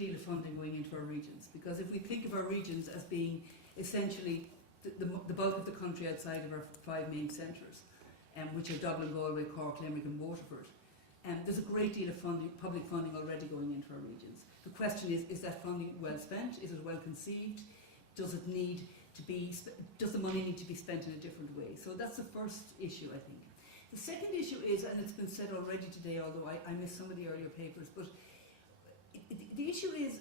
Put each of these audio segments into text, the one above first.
deal of funding going into our regions, because if we think of our regions as being essentially the bulk of the country outside of our 5 main centres, which are Dublin, Galway, Cork, Limerick and Waterford, there's a great deal of public funding already going into our regions. The question is that funding well spent? Is it well conceived? Does it need to be? Does the money need to be spent in a different way? So that's the first issue, I think. The second issue is, and it's been said already today, although I missed some of the earlier papers, but the issue is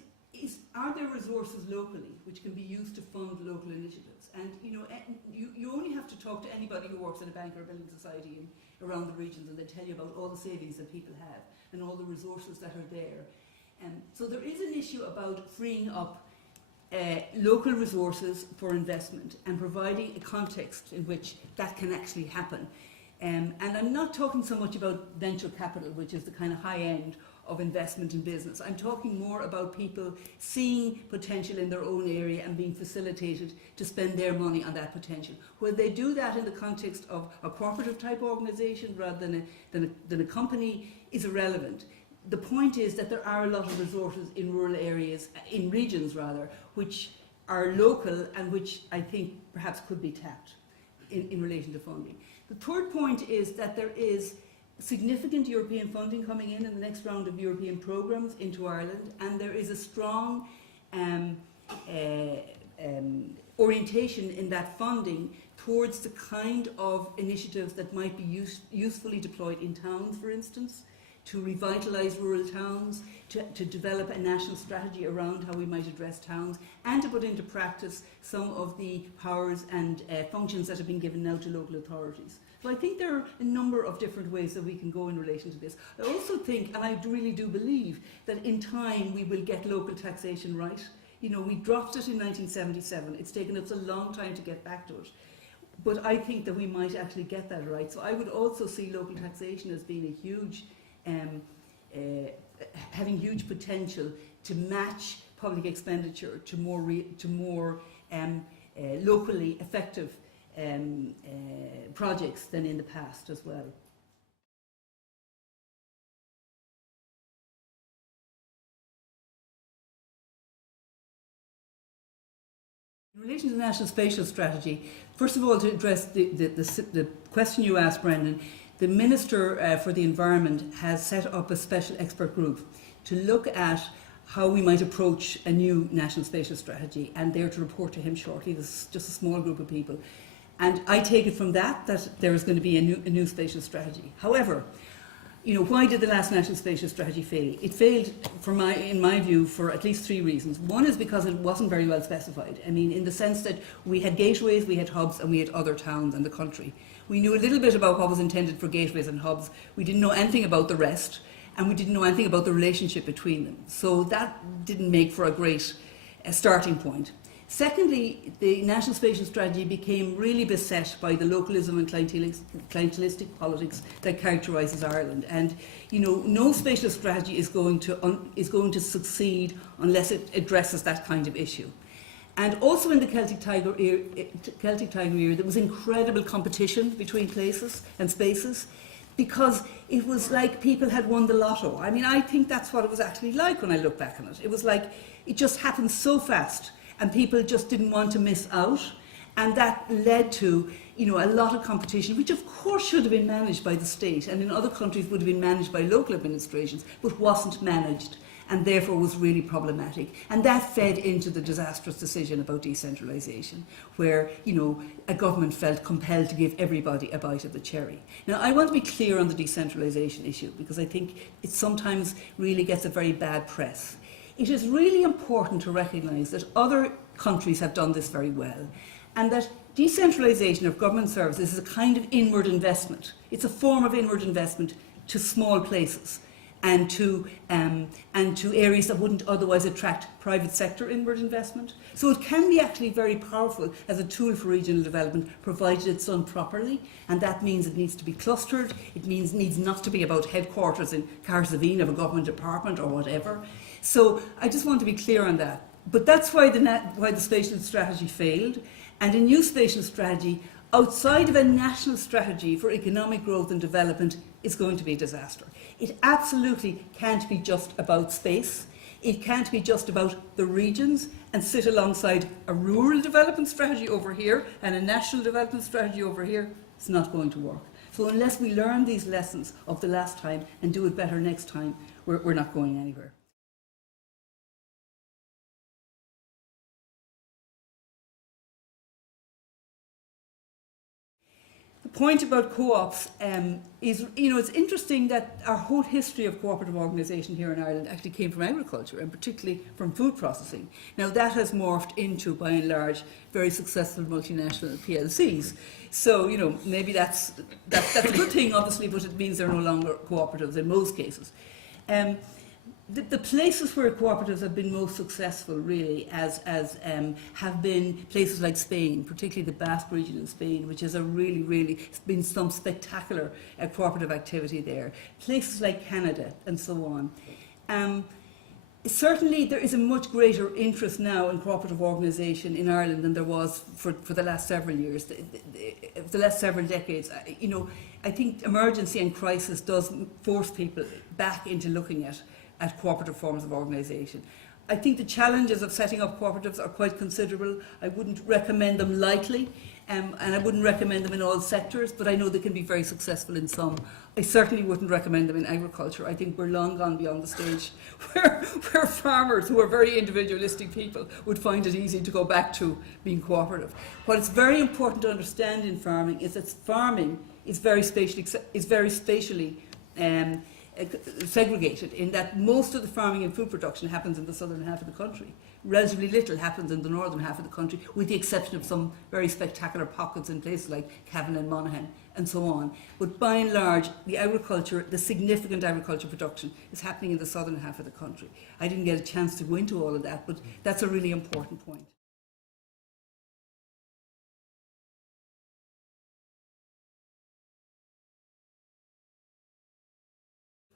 are there resources locally which can be used to fund local initiatives? And you only have to talk to anybody who works in a bank or a building society around the regions, and they tell you about all the savings that people have and all the resources that are there. So there is an issue about freeing up local resources for investment and providing a context in which that can actually happen. And I'm not talking so much about venture capital, which is the kind of high end of investment in business. I'm talking more about people seeing potential in their own area and being facilitated to spend their money on that potential. Whether they do that in the context of a cooperative type organisation rather than a company is irrelevant. The point is that there are a lot of resources in rural areas, in regions rather, which are local and which I think perhaps could be tapped in relation to funding. The third point is that there is significant European funding coming in the next round of European programmes into Ireland, and there is a strong orientation in that funding towards the kind of initiatives that might be usefully deployed in towns, for instance, to revitalise rural towns, to develop a national strategy around how we might address towns, and to put into practice some of the powers and functions that have been given now to local authorities. So I think there are a number of different ways that we can go in relation to this. I also think, and I really do believe, that in time we will get local taxation right. We dropped it in 1977. It's taken us a long time to get back to it. But I think that we might actually get that right. So I would also see local taxation as being a huge having huge potential to match public expenditure to more locally effective projects than in the past as well. In relation to the National Spatial Strategy, first of all, to address the question you asked, Brendan, the Minister for the Environment has set up a special expert group to look at how we might approach a new National Spatial Strategy, and they're to report to him shortly. This is just a small group of people. And I take it from that there is going to be a new spatial strategy. However, why did the last National Spatial Strategy fail? It failed, in my view, for at least 3 reasons. One is because it wasn't very well specified. I mean, in the sense that we had gateways, we had hubs, and we had other towns in the country. We knew a little bit about what was intended for gateways and hubs. We didn't know anything about the rest, and we didn't know anything about the relationship between them. So that didn't make for a great starting point. Secondly, the National Spatial Strategy became really beset by the localism and clientelistic politics that characterises Ireland. And no spatial strategy is going to succeed unless it addresses that kind of issue. And also in the Celtic Tiger era, there was incredible competition between places and spaces, because it was like people had won the lotto. I mean, I think that's what it was actually like when I look back on it. It was like it just happened so fast, and people just didn't want to miss out, and that led to a lot of competition, which of course should have been managed by the state, and in other countries would have been managed by local administrations, but wasn't managed, and therefore was really problematic. And that fed into the disastrous decision about decentralisation, where a government felt compelled to give everybody a bite of the cherry. Now, I want to be clear on the decentralisation issue, because I think it sometimes really gets a very bad press. It is really important to recognise that other countries have done this very well, and that decentralisation of government services is a kind of inward investment. It's a form of inward investment to small places and to areas that wouldn't otherwise attract private sector inward investment. So it can be actually very powerful as a tool for regional development, provided it's done properly, and that means it needs to be clustered. It needs not to be about headquarters in Carsavine of a government department or whatever. So I just want to be clear on that. But that's why the spatial strategy failed, and a new spatial strategy outside of a national strategy for economic growth and development is going to be a disaster. It absolutely can't be just about space. It can't be just about the regions and sit alongside a rural development strategy over here and a national development strategy over here. It's not going to work. So unless we learn these lessons of the last time and do it better next time, we're not going anywhere. The point about co-ops is, it's interesting that our whole history of cooperative organisation here in Ireland actually came from agriculture, and particularly from food processing. Now that has morphed into, by and large, very successful multinational PLCs. So, maybe that's a good thing, obviously, but it means they're no longer cooperatives in most cases. The places where cooperatives have been most successful, really, have been places like Spain, particularly the Basque region in Spain, which has it's been some spectacular cooperative activity there. Places like Canada and so on. Certainly, there is a much greater interest now in cooperative organisation in Ireland than there was for the last several years, the last several decades. I think emergency and crisis does force people back into looking at cooperative forms of organisation. I think the challenges of setting up cooperatives are quite considerable. I wouldn't recommend them lightly, and I wouldn't recommend them in all sectors, but I know they can be very successful in some. I certainly wouldn't recommend them in agriculture. I think we're long gone beyond the stage where farmers, who are very individualistic people, would find it easy to go back to being cooperative. What is very important to understand in farming is that farming is very spatially segregated, in that most of the farming and food production happens in the southern half of the country. Relatively little happens in the northern half of the country, with the exception of some very spectacular pockets in places like Cavan and Monaghan and so on. But by and large, the significant agriculture production is happening in the southern half of the country. I didn't get a chance to go into all of that, but that's a really important point.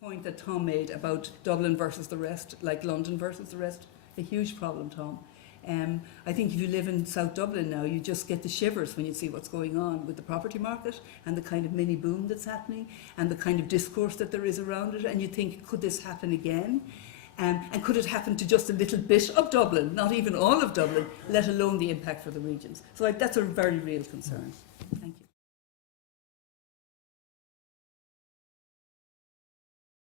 Point that Tom made about Dublin versus the rest, like London versus the rest, a huge problem, Tom. I think if you live in South Dublin now, you just get the shivers when you see what's going on with the property market and the kind of mini boom that's happening and the kind of discourse that there is around it, and you think, could this happen again? And could it happen to just a little bit of Dublin, not even all of Dublin, let alone the impact for the regions? So that's a very real concern. Thank you.